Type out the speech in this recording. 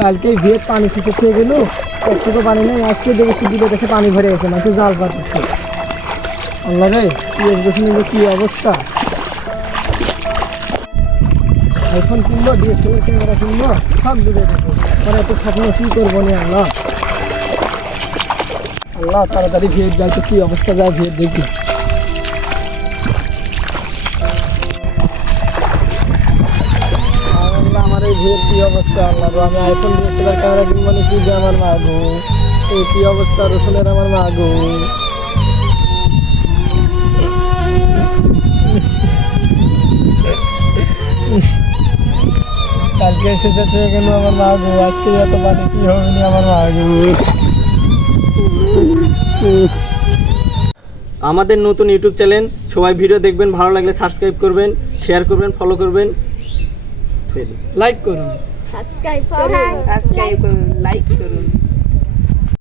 কালকে ভিড় পানি শেষে খেয়ে গেল, একটুকু পানি নেই। আজকে দেখেছি বিলের কাছে পানি ভরে গেছে, মানুষ জাল পাচ্ছে। আল্লাহ রে, কি অবস্থা! আইফোন কিনবো, ডিএসএলআর ক্যামেরা কিনবো, সব ডুবে দেবো। পরে এত স্বপ্ন কি করবো নি আল্লাহ। আল্লাহ তাড়াতাড়ি ভিড় যায় তো কি অবস্থা যায় ভিড় দেখি। আল্লাহ আমার এই ভিড় কি অবস্থা আল্লাহ, আমি আইফোন ডিএসএলআর ক্যামেরা কিনবো না কি যে আমার মাগো, এই কি অবস্থা রসুনের আমার মাগো। কালকে এসেছে থেকে গেল আমার মাগো, আজকে এত পানি কি হবে না আমার মাগো। আমাদের নতুন ইউটিউব চ্যানেল, সবাই ভিডিও দেখবেন, ভালো লাগলে সাবস্ক্রাইব করবেন, শেয়ার করবেন, ফলো করবেন, লাইক করুন, সাবস্ক্রাইব করুন, লাইক করুন।